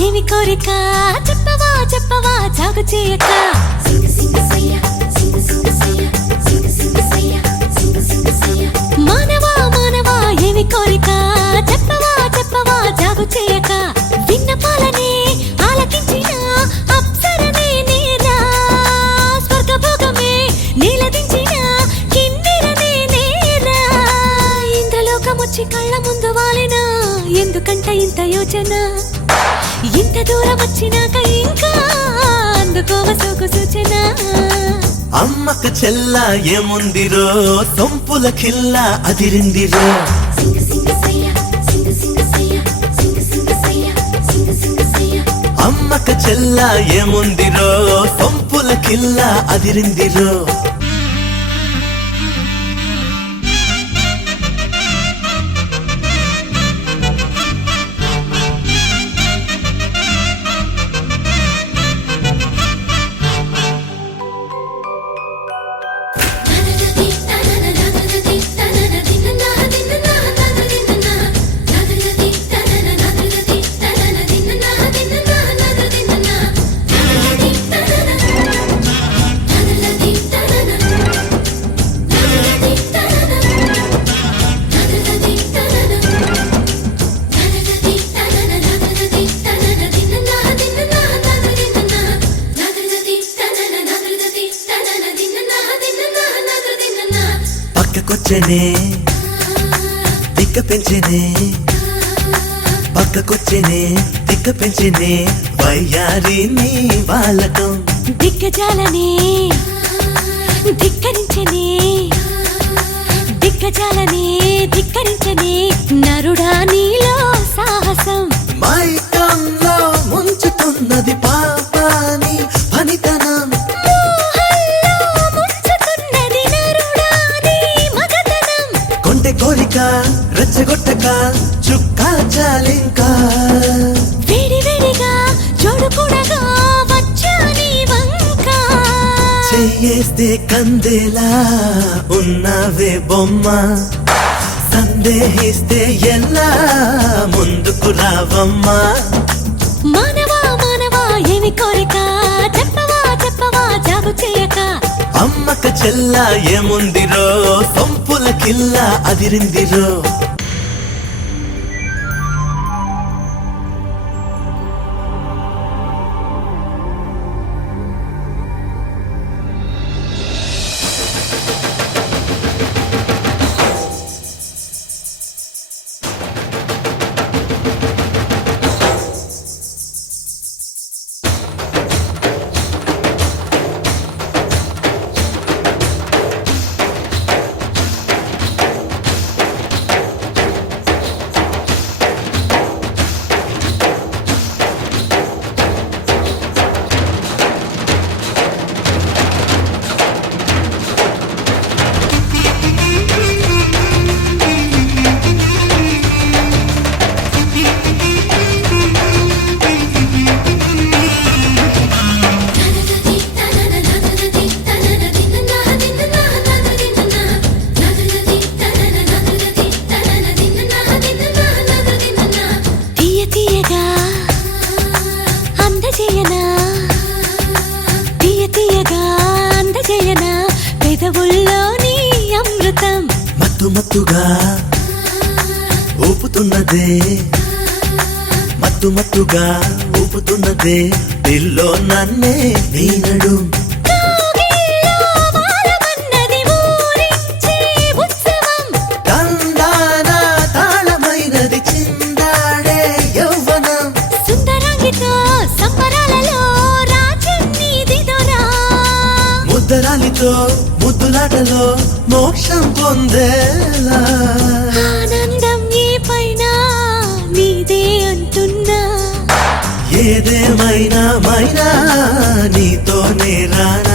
ఏమి కోరిక చెప్పవా చెప్పవా జాగు చేయక మానవా మానవా ఏమి కోరిక చెప్పవా చెప్పవా జాగు చేయక విన్నపాలనే ఆలకించిన అప్సరనే నేనా స్వర్గభోగమే నీలదించిన కిన్నెరనే నేనా ఇంద్రలోకమొచ్చి కళ్ళ ముందు వాలినా ఎందుకంట ఇంత యోచన ఇంత దూరం వచ్చినాక ఇంకా అందుకోవ సోకు సూచన అమ్మక చెల్ల ఏముందిరో సొంపుల కిల్ల అదిరిందిరో అమ్మక చెల్ల ఏముందిరో సొంపుల కిల్ల అదిరిందిరో పక్కకొచ్చనే తిక్క పెంచనే పక్కకొచ్చనే తిక్క పెంచనే వయ్యారి నీ వాలకం దిగ్గజాలనే ధిక్కరించనే దిగ్గజాలనే ధిక్కరించనే నరుడా నీలో సాహసం మైకంలో ముంచుతున్నది పాపాని పనితనం కొంటె కోరిక రెచ్చగొట్టక చుక్కా చాలింకా వేడి వేడిగా చూడకూడగా వచ్చా నీ వంక చెయ్యేస్తే కందేలా ఉన్నవే బొమ్మ సందేహిస్తే ఎలా ముందుకు రావమ్మా మానవా మానవా ఏమి కోరిక చెప్పవా చెప్పవా జాగు చేయక అమ్మక చెల్ల ఏముందిరో సొంపుల కిల్ల అదిరిందిరో పెదవుల్లోని అమృతం మత్తు మత్తుగా ఊపుతున్నదే మత్తు మత్తుగా ఊపుతున్నదే పిల్లో నన్నే వీనడు కందాన తాళమైనది చిందాడే యౌవనం సుందరాంగితో సంబరాలలో రాజన్నీదిదోరా ముద్దరాలితో ముద్దులాటలో మోక్షం పొందేలా ఆనందం ఏ పైన నీదే అంటున్నా ఏదేమైనా మైనా నీతోనే రానా